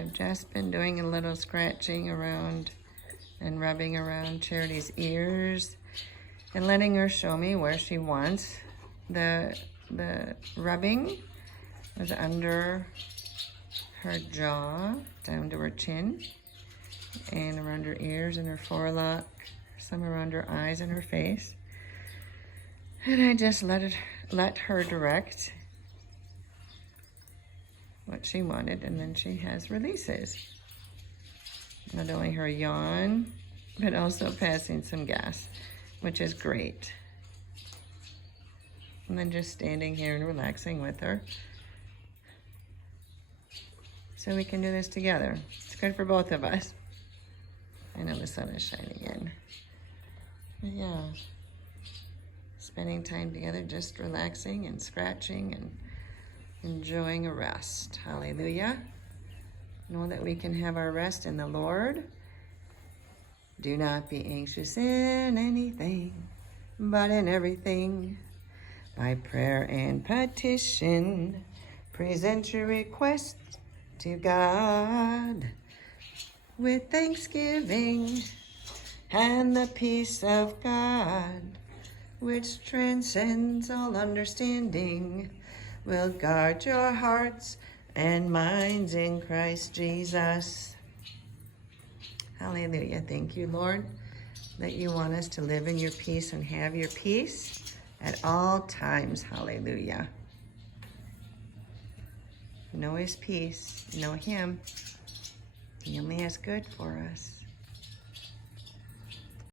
I've just been doing a little scratching around and rubbing around Charity's ears and letting her show me where she wants the rubbing. Was under her jaw, down to her chin, and around her ears and her forelock, some around her eyes and her face. And I just let her direct what she wanted, and then she has releases. Not only her yawn, but also passing some gas, which is great. And then just standing here and relaxing with her. So we can do this together. It's good for both of us. I know the sun is shining in. But yeah, spending time together, just relaxing and scratching and enjoying a rest. Hallelujah. Know that we can have our rest in the Lord. Do not be anxious in anything, but in everything, by prayer and petition, present your requests to God with thanksgiving, and the peace of God, which transcends all understanding, will guard your hearts and minds in Christ Jesus. Hallelujah. Thank you, Lord, that you want us to live in your peace and have your peace at all times. Hallelujah. Know his peace, know him. He only has good for us.